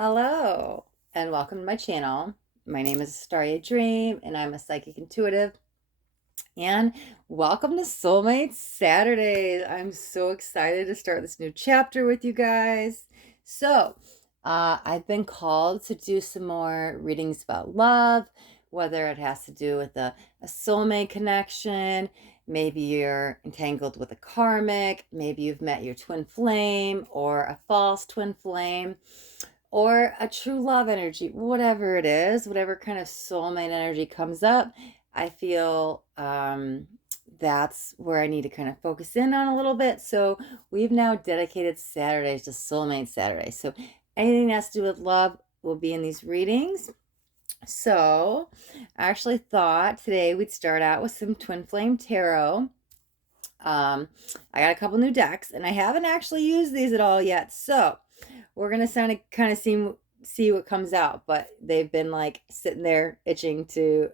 Hello, and welcome to my channel. My name is Starry Dream, and I'm a psychic intuitive. And welcome to Soulmate Saturdays. I'm so excited to start this new chapter with you guys. I've been called to do some more readings about love, whether it has to do with a soulmate connection. Maybe you're entangled with a karmic. Maybe you've met your twin flame or a false twin flame or a true love energy, whatever it is, whatever kind of soulmate energy comes up, I feel that's where I need to kind of focus in on a little bit. So we've now dedicated Saturdays to Soulmate Saturdays. So anything that has to do with love will be in these readings. So I actually thought today we'd start out with some Twin Flame Tarot. I got a couple new decks, and I haven't actually used these at all yet. So we're gonna kind of see what comes out, but they've been like sitting there itching to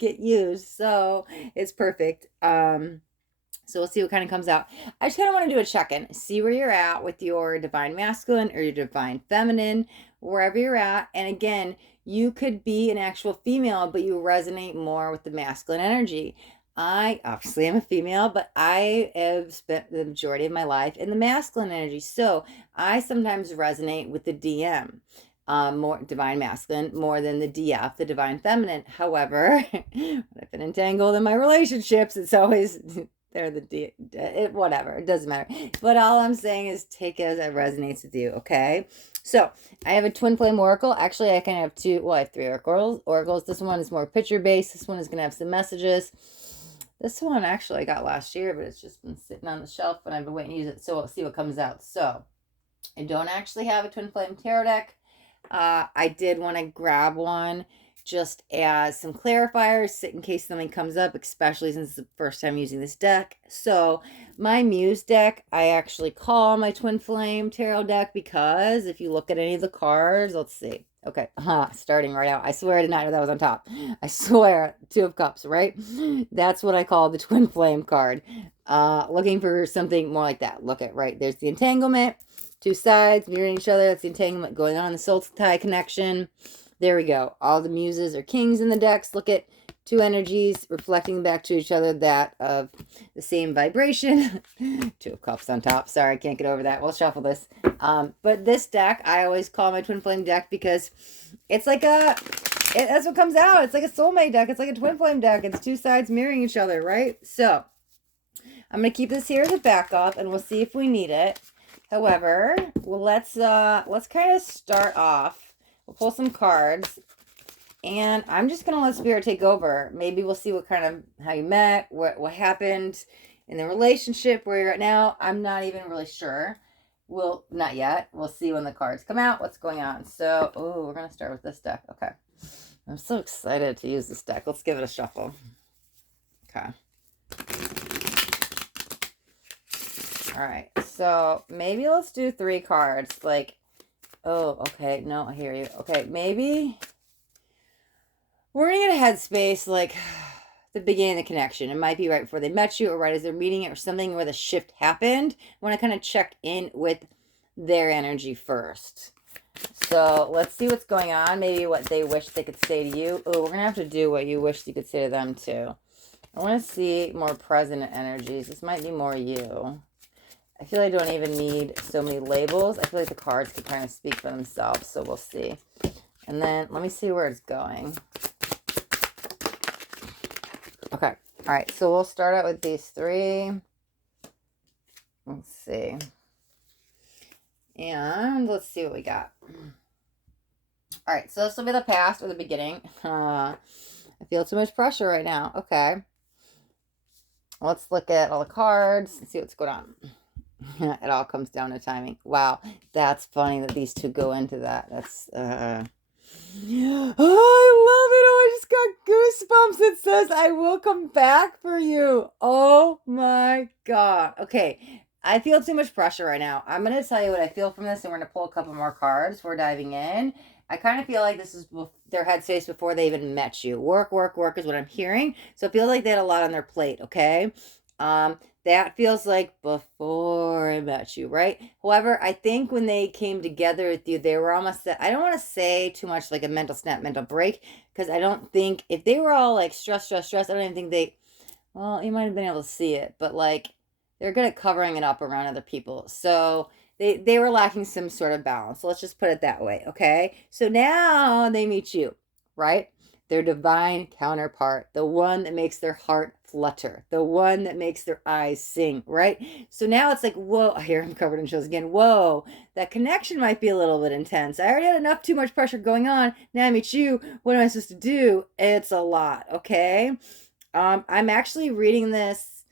get used, so it's perfect. So we'll see what kind of comes out. I just kind of want to do a check-in, see where you're at with your divine masculine or your divine feminine, wherever you're at. And again, you could be an actual female, but you resonate more with the masculine energy. I obviously am a female, but I have spent the majority of my life in the masculine energy. So I sometimes resonate with the DM, more divine masculine, more than the DF, the divine feminine. However, when I've been entangled in my relationships, it's always they're whatever, it doesn't matter. But all I'm saying is take it as it resonates with you, okay? So I have a twin flame oracle. Actually, I can have two. Well, I have three oracles. This one is more picture based. This one is going to have some messages. This one actually I got last year, but it's just been sitting on the shelf and I've been waiting to use it. So we'll see what comes out. So I don't actually have a twin flame tarot deck. I did want to grab one just as some clarifiers in case something comes up, especially since it's the first time using this deck. So my Muse deck, I actually call my twin flame tarot deck because if you look at any of the cards, let's see. Okay, starting right out. I swear I did not know that was on top. I swear, Two of Cups, right? That's what I call the twin flame card. Looking for something more like that. Look at right. There's the entanglement. Two sides mirroring each other. That's the entanglement going on. The soul tie connection. There we go. All the muses are kings in the decks. Look at two energies reflecting back to each other, that of the same vibration. Two of Cups on top. Sorry, I can't get over that. We'll shuffle this. But this deck, I always call my twin flame deck because it's like that's what comes out. It's like a soulmate deck. It's like a twin flame deck. It's two sides mirroring each other, right? So I'm going to keep this here as a backup, and we'll see if we need it. However, well, let's kind of start off. We'll pull some cards, and I'm just gonna let Spirit take over. Maybe we'll see what kind of how you met, what happened in the relationship, where you're at now. I'm not even really sure. Well, not yet. We'll see when the cards come out. What's going on? So, oh, we're gonna start with this deck. Okay, I'm so excited to use this deck. Let's give it a shuffle. Okay. All right, so maybe let's do 3 cards. Like, oh, okay, no, I hear you. Okay, maybe we're gonna get a headspace like the beginning of the connection. It might be right before they met you or right as they're meeting it or something where the shift happened. I want to kind of check in with their energy first. So let's see what's going on. Maybe what they wish they could say to you. Oh, we're gonna have to do what you wish you could say to them too. I want to see more present energies. This might be more you. I feel I don't even need so many labels. I feel like the cards could kind of speak for themselves, so we'll see. And then let me see where it's going. Okay. All right, so we'll start out with these 3. Let's see. And let's see what we got. All right, so this will be the past or the beginning. I feel too much pressure right now. Okay. Let's look at all the cards and see what's going on. It all comes down to timing. Wow, that's funny that these two go into that. That's oh, I love it. Oh, I just got goosebumps. It says I will come back for you. Oh my god. Okay, I feel too much pressure right now. I'm gonna tell you what I feel from this, and we're gonna pull a couple more cards. We're diving in. I kind of feel like this is their headspace before they even met you. Work is what I'm hearing. So it feels like they had a lot on their plate. Okay. that feels like before I met you, right? However, I think when they came together with you, they were almost, I don't want to say too much like a mental snap, mental break, because I don't think if they were all like stress, stress, stress, I don't even think they, well, you might have been able to see it, but like they're good at covering it up around other people. So they were lacking some sort of balance. So let's just put it that way, okay? So now they meet you, right? Their divine counterpart, the one that makes their heart flutter, the one that makes their eyes sing, right? So now it's like, whoa, here I'm covered in chills again. Whoa, that connection might be a little bit intense. I already had enough too much pressure going on. Now I meet you. What am I supposed to do? It's a lot, okay? I'm actually reading this.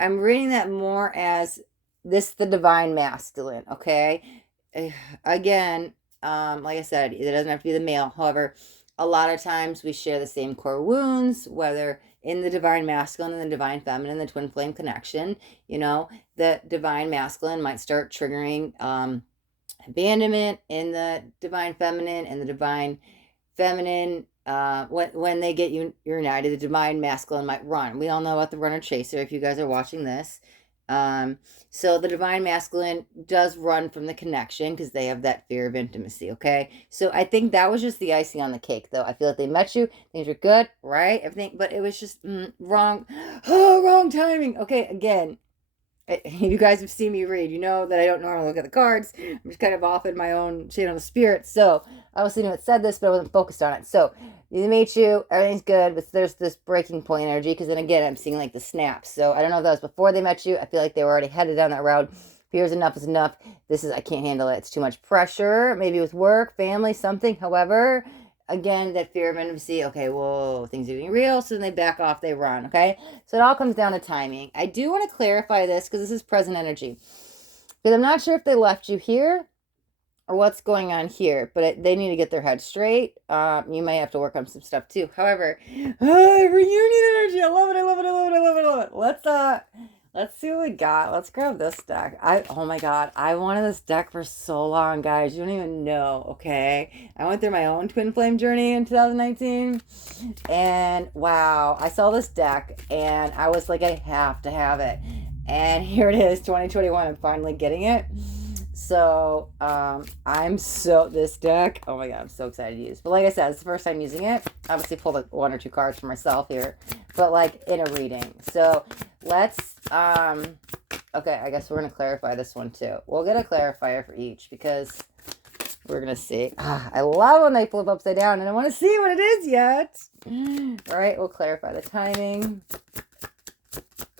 I'm reading that more as this the divine masculine, okay? Again, like I said, it doesn't have to be the male. However, a lot of times we share the same core wounds, whether in the divine masculine and the divine feminine, the twin flame connection. You know, the divine masculine might start triggering abandonment in the divine feminine, and the divine feminine, when they get united, the divine masculine might run. We all know about the runner chaser if you guys are watching this. So the divine masculine does run from the connection because they have that fear of intimacy, okay? So I think that was just the icing on the cake, though. I feel like they met you, things were good, right? Everything, but it was just wrong. Oh, wrong timing. Okay, again, you guys have seen me read. You know that I don't normally look at the cards. I'm just kind of off in my own channel of spirit. So I was thinking it said this, but I wasn't focused on it. So they meet you, everything's good, but there's this breaking point energy because then again, I'm seeing like the snaps. So I don't know if that was before they met you. I feel like they were already headed down that road. Fears enough is enough. This is, I can't handle it. It's too much pressure, maybe with work, family, something. However, again, that fear of intimacy, okay, whoa, things are getting real, so then they back off, they run, okay? So it all comes down to timing. I do want to clarify this because this is present energy. Because I'm not sure if they left you here or what's going on here, but they need to get their head straight. You may have to work on some stuff too. However, reunion energy, I love it, I love it, I love it, I love it, I love it. Let's see what we got. Let's grab this deck. Oh my God, I wanted this deck for so long, guys. You don't even know, okay? I went through my own twin flame journey in 2019, and wow, I saw this deck, and I was like, I have to have it. And here it is, 2021. I'm finally getting it. So, this deck, oh my God, I'm so excited to use. But like I said, it's the first time using it. Obviously pulled like 1 or 2 cards for myself here, but like in a reading. So let's, okay, I guess we're going to clarify this one too. We'll get a clarifier for each because we're going to see. I love when they flip upside down and I want to see what it is yet. All right, we'll clarify the timing.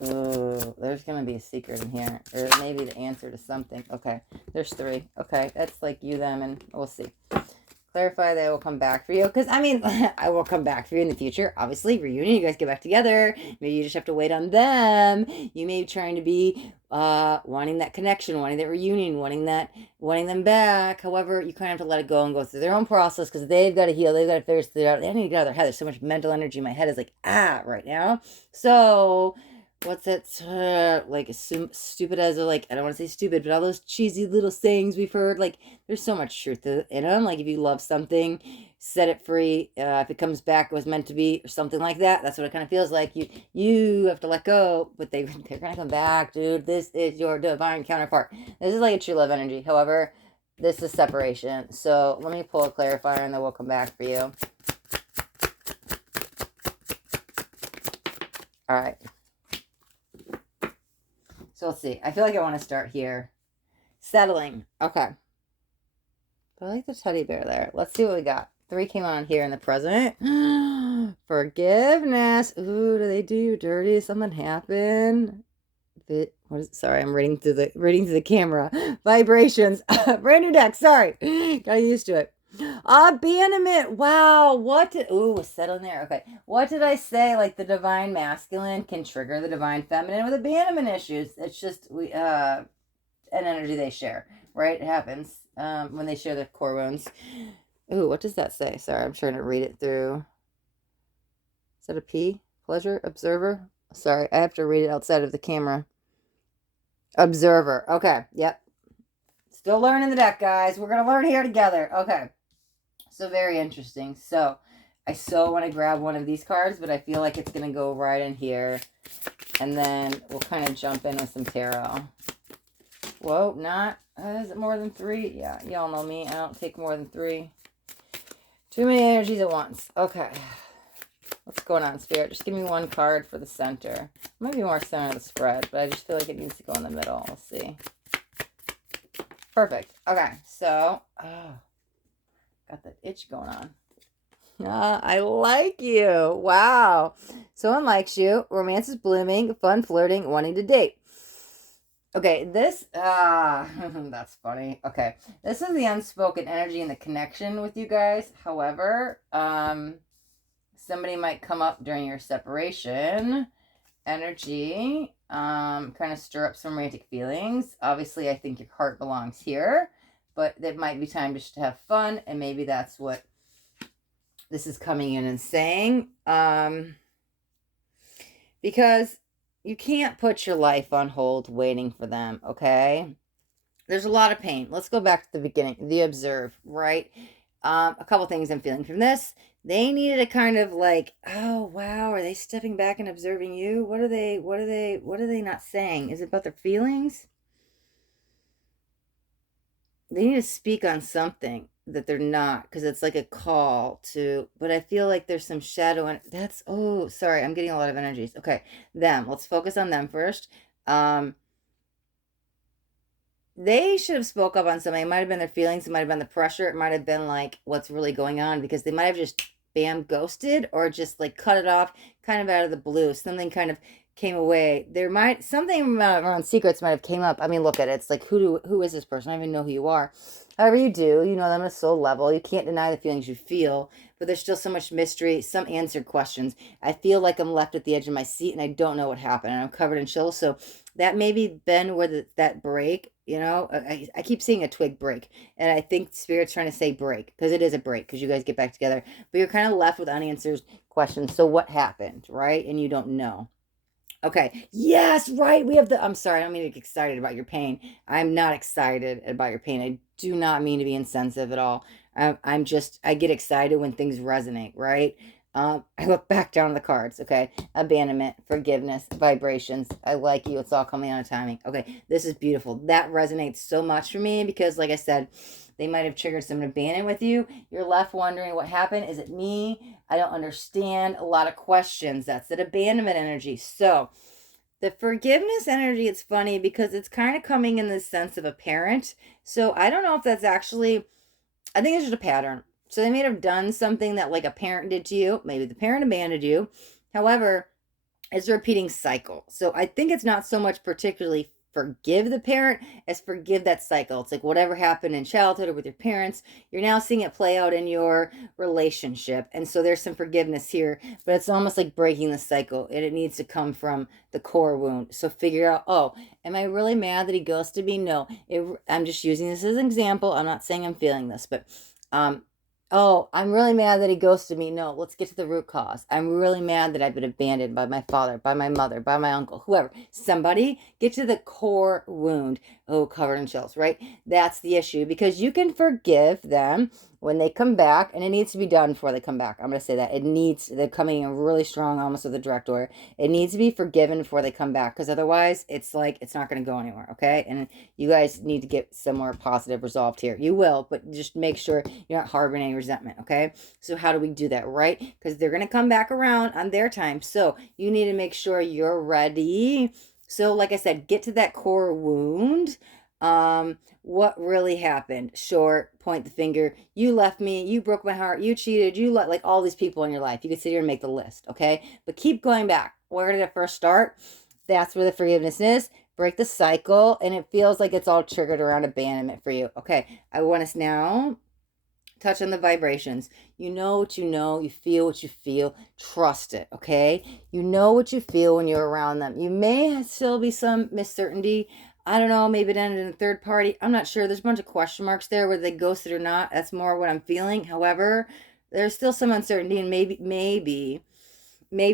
Ooh, there's going to be a secret in here. Or maybe the answer to something. Okay, there's 3. Okay, that's like you, them, and we'll see. Clarify that I will come back for you. Because, I mean, I will come back for you in the future. Obviously, reunion, you guys get back together. Maybe you just have to wait on them. You may be trying to be wanting that connection, wanting that reunion, wanting them back. However, you kind of have to let it go and go through their own process because they've got to heal. They've got to figure it out. They need to get out of their head. There's so much mental energy. My head is like, right now. So what's it like stupid as like, I don't want to say stupid, but all those cheesy little sayings we've heard, like there's so much truth in them. Like if you love something, set it free. If it comes back, it was meant to be or something like that. That's what it kind of feels like. You have to let go, but they're gonna come back, dude. This is your divine counterpart. This is like a true love energy. However, this is separation. So let me pull a clarifier and then we'll come back for you. All right. So let's see. I feel like I want to start here. Settling. Okay. I like the teddy bear there. Let's see what we got. 3 came on here in the present. Forgiveness. Ooh, do they do you dirty? Something happened? What is it? Sorry, I'm reading through the camera. Vibrations. Brand new deck. Sorry. Got used to it. Abandonment. Wow. Ooh, settle there. Okay. What did I say? Like the divine masculine can trigger the divine feminine with abandonment issues. It's just an energy they share, right? It happens when they share their core wounds. Ooh, what does that say? Sorry, I'm trying to read it through. Is that a P? Pleasure? Observer? Sorry, I have to read it outside of the camera. Observer. Okay. Yep. Still learning the deck, guys. We're going to learn here together. Okay. So very interesting. So I so want to grab one of these cards, but I feel like it's going to go right in here. And then we'll kind of jump in with some tarot. Whoa, not, is it more than 3? Yeah, y'all know me. I don't take more than 3. Too many energies at once. Okay. What's going on, Spirit? Just give me one card for the center. Might be more center of the spread, but I just feel like it needs to go in the middle. We'll see. Perfect. Okay, so, got that itch going on. I like you. Wow. Someone likes you. Romance is blooming. Fun flirting. Wanting to date. Okay, this, that's funny. Okay, this is the unspoken energy and the connection with you guys. However, somebody might come up during your separation energy, kind of stir up some romantic feelings. Obviously, I think your heart belongs here, but it might be time just to have fun, and maybe that's what this is coming in and saying. Because you can't put your life on hold waiting for them, okay? There's a lot of pain. Let's go back to the beginning, the observe, right? A couple things I'm feeling from this. They needed a kind of like, oh, wow, are they stepping back and observing you? What are they not saying? Is it about their feelings? They need to speak on something that they're not, because it's like a call to, but I feel like there's some shadow, and that's, oh, sorry, I'm getting a lot of energies. Okay, them. Let's focus on them first. They should have spoke up on something. It might have been their feelings. It might have been the pressure. It might have been like what's really going on, because they might have just bam ghosted or just like cut it off kind of out of the blue. Something kind of came away. There might, something around secrets might have came up. I mean, look at it. It's like, who is this person? I don't even know who you are. However you do, you know them at a soul level. You can't deny the feelings you feel, but there's still so much mystery, some answered questions. I feel like I'm left at the edge of my seat and I don't know what happened, and I'm covered in chills. So that maybe been where that break, you know, I keep seeing a twig break, and I think Spirit's trying to say break, because it is a break, because you guys get back together, but you're kind of left with unanswered questions. So what happened, right? And you don't know. Okay. Yes, right. We have the, I'm sorry, I don't mean to get excited about your pain. I'm not excited about your pain. I do not mean to be insensitive at all. I'm just, I get excited when things resonate, right? I look back down the cards, okay? Abandonment, forgiveness, vibrations. I like you. It's all coming out of timing. Okay, this is beautiful. That resonates so much for me, because, like I said, they might have triggered some abandonment with you. You're left wondering what happened. Is it me? I don't understand. A lot of questions. That's that abandonment energy. So the forgiveness energy, it's funny because it's kind of coming in the sense of a parent. So I don't know if that's actually, I think it's just a pattern. So they may have done something that like a parent did to you. Maybe the parent abandoned you. However, it's a repeating cycle. So I think it's not so much particularly forgive the parent as forgive that cycle. It's like whatever happened in childhood or with your parents, you're now seeing it play out in your relationship. And so there's some forgiveness here, but it's almost like breaking the cycle, and it needs to come from the core wound. So figure out, oh, am I really mad that he ghosted me? No, I'm just using this as an example. I'm not saying I'm feeling this, but oh, I'm really mad that he ghosted me. No, let's get to the root cause. I'm really mad that I've been abandoned by my father, by my mother, by my uncle, whoever. Somebody get to the core wound. Oh, covered in chills, right? That's the issue, because you can forgive them when they come back, and it needs to be done before they come back. I'm going to say that. They're coming in really strong, almost with a direct order. It needs to be forgiven before they come back, because otherwise it's like, it's not going to go anywhere, okay? And you guys need to get some more positive resolved here. You will, but just make sure you're not harboring any resentment, okay? So how do we do that, right? Because they're going to come back around on their time. So you need to make sure you're ready. So like I said, get to that core wound. What really happened? Short, point the finger. You left me. You broke my heart. You cheated. You like all these people in your life. You could sit here and make the list, okay? But keep going back. Where did it first start? That's where the forgiveness is. Break the cycle, and it feels like it's all triggered around abandonment for you. Okay, I want us now touch on the vibrations. You know what you know. You feel what you feel. Trust it, okay? You know what you feel when you're around them. You may still be some uncertainty. I don't know, maybe it ended in a third party. I'm not sure. There's a bunch of question marks there, whether they ghosted or not. That's more what I'm feeling. However, there's still some uncertainty, and maybe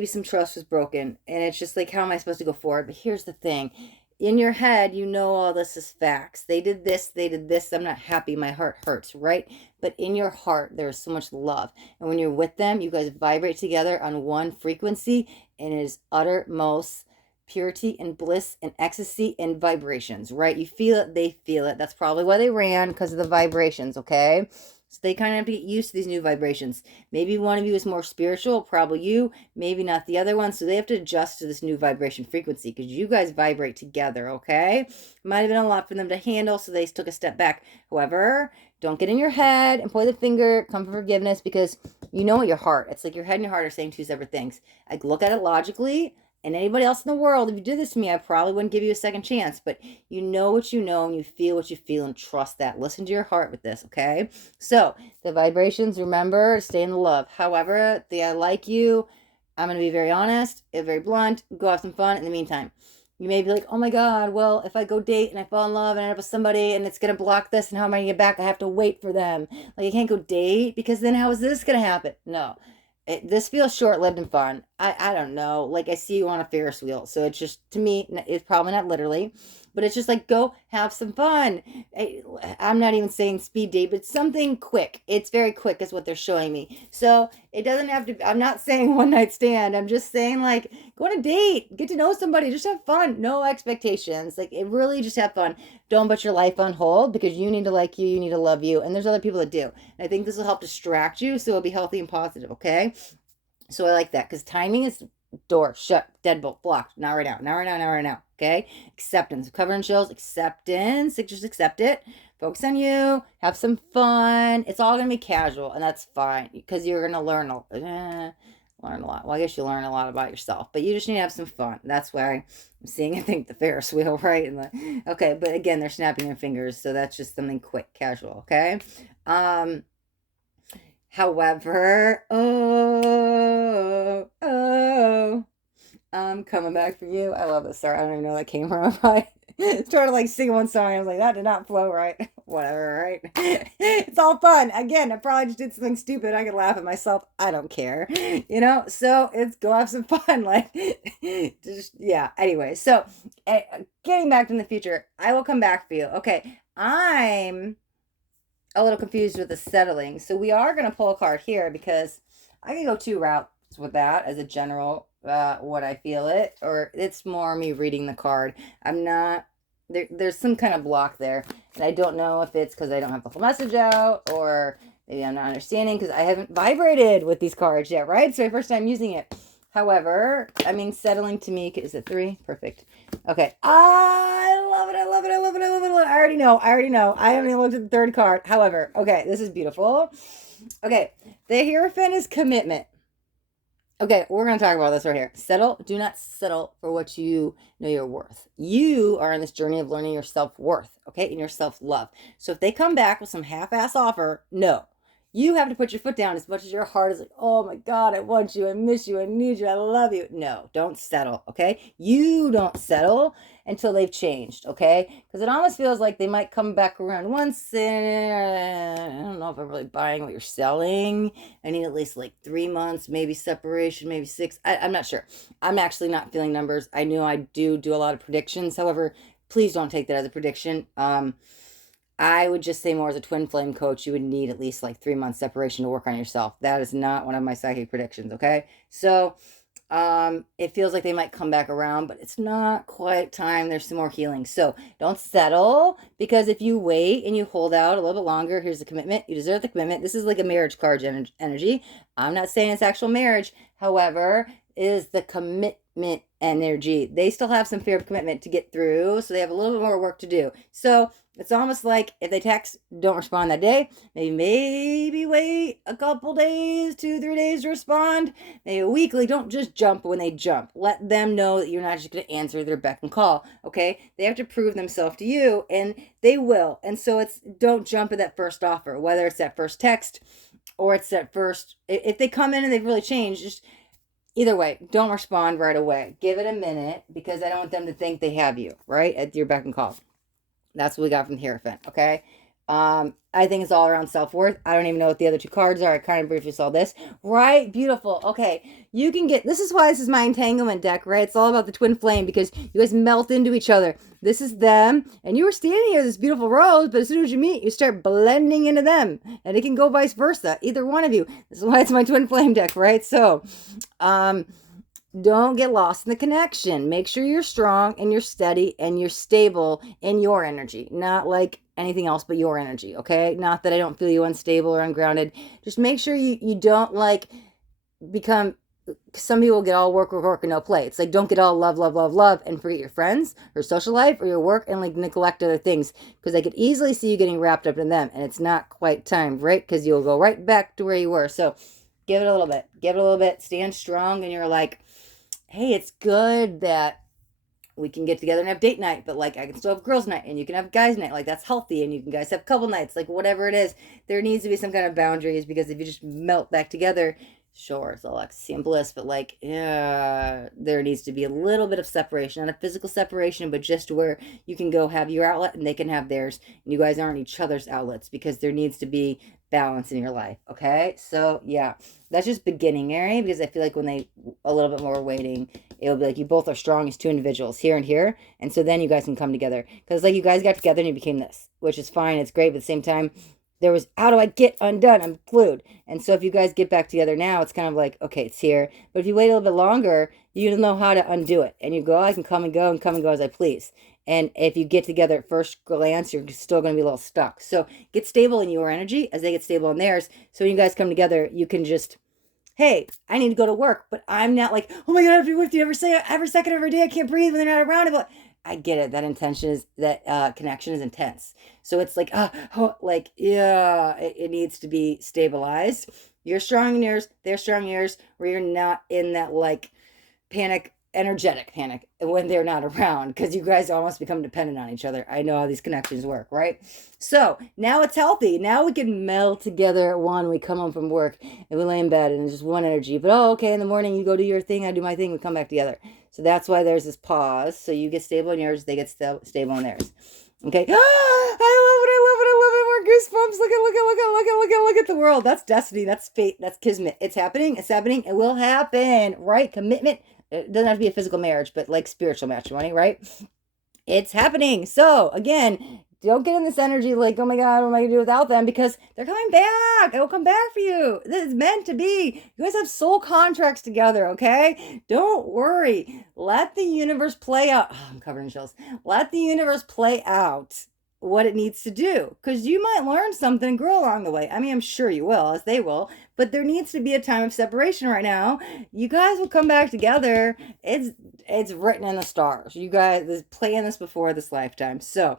some trust was broken. And it's just like, how am I supposed to go forward? But here's the thing. In your head, you know all this is facts. They did this, I'm not happy, my heart hurts, right? But in your heart, there is so much love. And when you're with them, you guys vibrate together on one frequency, and it is uttermost purity and bliss and ecstasy and vibrations, right? You feel it, they feel it. That's probably why they ran, because of the vibrations, okay? So they kind of have to get used to these new vibrations. Maybe one of you is more spiritual, probably you, maybe not the other one. So they have to adjust to this new vibration frequency because you guys vibrate together, okay? Might have been a lot for them to handle, so they took a step back. However, don't get in your head and point the finger, come for forgiveness, because you know what your heart, it's like your head and your heart are saying two separate things. Like, look at it logically. And anybody else in the world, if you did this to me, I probably wouldn't give you a second chance. But you know what you know, and you feel what you feel, and trust that. Listen to your heart with this, okay? So, the vibrations, remember, stay in the love. However, I like you, I'm going to be very honest, very blunt, go have some fun in the meantime. You may be like, oh my God, well, if I go date and I fall in love and end up with somebody and it's going to block this, and how am I going to get back? I have to wait for them. Like, I can't go date because then how is this going to happen? No. This feels short-lived and fun. I don't know. Like, I see you on a Ferris wheel. So it's just, to me, it's probably not literally, but it's just like, go have some fun. I'm not even saying speed date, but something quick. It's very quick is what they're showing me. So it doesn't have to, I'm not saying one night stand. I'm just saying, like, go on a date, get to know somebody, just have fun. No expectations. Like, it really just have fun. Don't put your life on hold, because you need to like you need to love you. And there's other people that do. And I think this will help distract you, so it'll be healthy and positive, okay? So I like that, because timing is door shut, deadbolt, blocked. Not right now, not right now, not right now. Okay? Acceptance. Cover and chills, acceptance. Just accept it. Focus on you. Have some fun. It's all going to be casual, and that's fine, because you're going to learn a lot. Well, I guess you learn a lot about yourself, but you just need to have some fun. That's why I'm seeing, I think, the Ferris wheel, right? Okay, but again, they're snapping their fingers, so that's just something quick, casual, okay? However, I'm coming back for you. I love this song. I don't even know where that came from. I started like singing one song. I was like, that did not flow right. Whatever, right? It's all fun. Again, I probably just did something stupid. I could laugh at myself. I don't care. You know? So it's go have some fun. Like, just, yeah. Anyway, so getting back in the future, I will come back for you. Okay. I'm a little confused with the settling. So we are going to pull a card here, because I can go two routes with that as a general, what I feel it, or it's more me reading the card. I'm not, there's some kind of block there, and I don't know if it's because I don't have the full message out, or maybe I'm not understanding because I haven't vibrated with these cards yet, right? It's my first time using it. However, I mean, settling to me, is it 3? Perfect. Okay. I love it. I love it. I love it. I love it. I already know. I haven't even looked at the third card. However, okay, this is beautiful. Okay. The Hierophant is commitment. Okay, we're going to talk about this right here. Settle. Do not settle for what you know you're worth. You are on this journey of learning your self-worth, okay, and your self-love. So if they come back with some half-ass offer, no. You have to put your foot down as much as your heart is like, oh my God, I want you, I miss you, I need you, I love you. No, don't settle, okay? You don't settle until they've changed, okay? Because it almost feels like they might come back around once, and I don't know if I'm really buying what you're selling. I need at least like 3 months, maybe separation, maybe 6. I'm not sure. I'm actually not feeling numbers. I know I do a lot of predictions. However, please don't take that as a prediction. I would just say more as a twin flame coach, you would need at least like 3 months separation to work on yourself. That is not one of my psychic predictions, okay? So it feels like they might come back around, but it's not quite time. There's some more healing. So don't settle, because if you wait and you hold out a little bit longer, here's the commitment. You deserve the commitment. This is like a marriage card energy. I'm not saying it's actual marriage. However, is the commitment energy. They still have some fear of commitment to get through, so they have a little bit more work to do. So it's almost like if they text, don't respond that day. Maybe wait a couple days, 2-3 days to respond. Maybe weekly. Don't just jump when they jump. Let them know that you're not just going to answer their beck and call, okay? They have to prove themselves to you, and they will. And so it's, don't jump at that first offer, whether it's that first text or it's that first, if they come in and they've really changed, just either way, don't respond right away. Give it a minute, because I don't want them to think they have you, right, at your beck and call. That's what we got from the Hierophant, okay? I think it's all around self-worth. I don't even know what the other two cards are. I kind of briefly saw this. Right? Beautiful. Okay. You can get, this is why this is my entanglement deck, right? It's all about the twin flame, because you guys melt into each other. This is them, and you were standing here, this beautiful rose, but as soon as you meet, you start blending into them, and it can go vice versa. Either one of you. This is why it's my twin flame deck, right? So, don't get lost in the connection. Make sure you're strong and you're steady and you're stable in your energy, not like anything else but your energy, okay? Not that I don't feel you unstable or ungrounded. Just make sure you don't like become, some people get all work, work, work, and no play. It's like, don't get all love, love, love, love, and forget your friends or social life or your work and like neglect other things, because I could easily see you getting wrapped up in them, and it's not quite time, right? Because you'll go right back to where you were. So give it a little bit, give it a little bit, stand strong, and you're like, hey, it's good that we can get together and have date night, but like I can still have girls night and you can have guys night. Like that's healthy, and you can guys have couple nights, like whatever it is. There needs to be some kind of boundaries, because if you just melt back together, sure, it's all ecstasy and bliss, but like, yeah, there needs to be a little bit of separation, not a physical separation, but just where you can go have your outlet and they can have theirs, and you guys aren't each other's outlets, because there needs to be balance in your life. Okay, so yeah, that's just beginning area, because I feel like when they a little bit more waiting, it'll be like you both are strong as two individuals here and here, and so then you guys can come together, because like you guys got together and you became this, which is fine, it's great, but at the same time there was, how do I get undone? I'm glued. And so if you guys get back together now, it's kind of like, okay, it's here. But if you wait a little bit longer, you don't know how to undo it. And you go, I can come and go as I please. And if you get together at first glance, you're still going to be a little stuck. So get stable in your energy as they get stable in theirs. So when you guys come together, you can just, hey, I need to go to work, but I'm not like, oh my God, I have to be with you every second of every day. I can't breathe when they're not around. But I get it. That intention is, that connection is intense. So it's like, like, yeah, it needs to be stabilized. You're strong in yours, they're strong in yours, where you're not in that like panic, energetic panic when they're not around, because you guys almost become dependent on each other. I know how these connections work, right? So now it's healthy. Now we can meld together at one. We come home from work and we lay in bed and it's just one energy. But okay, in the morning you go do your thing, I do my thing, we come back together. So that's why there's this pause. So you get stable in yours, they get stable in theirs. Okay. I love it. More goosebumps. Look at the world. That's destiny. That's fate. That's kismet. It's happening. It's happening. It will happen. Right? Commitment. It doesn't have to be a physical marriage, but like spiritual matrimony, right? It's happening. So again, don't get in this energy like, oh my God, what am I gonna do without them? Because they're coming back. It'll come back for you. This is meant to be. You guys have soul contracts together, okay? Don't worry. Let the universe play out. Oh, I'm covered in chills. Let the universe play out what it needs to do, because you might learn something and grow along the way. I mean, I'm sure you will, as they will, but there needs to be a time of separation right now. You guys will come back together. It's written in the stars. You guys is playing this before this lifetime. So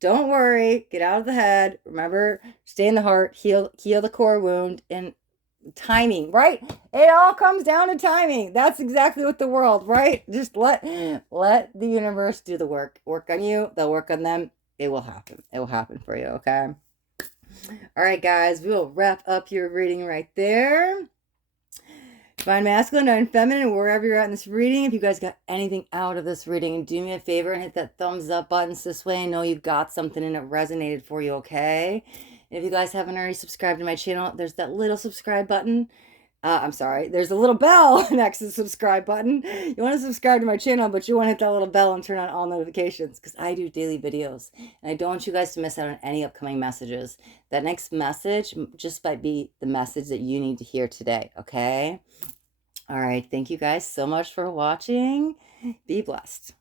don't worry, get out of the head. Remember, stay in the heart, heal the core wound, and timing, right? It all comes down to timing. That's exactly what the world, right? Just let the universe do the work. Work on you, they'll work on them. It will happen. It will happen for you, okay? All right, guys, we will wrap up your reading right there. Divine masculine and feminine, wherever you're at in this reading. If you guys got anything out of this reading, do me a favor and hit that thumbs up button so this way I know you've got something and it resonated for you, okay? And if you guys haven't already subscribed to my channel, there's that little subscribe button. I'm sorry, there's a little bell next to the subscribe button. You want to subscribe to my channel, but you want to hit that little bell and turn on all notifications, because I do daily videos and I don't want you guys to miss out on any upcoming messages. That next message just might be the message that you need to hear today, okay? All right, thank you guys so much for watching. Be blessed.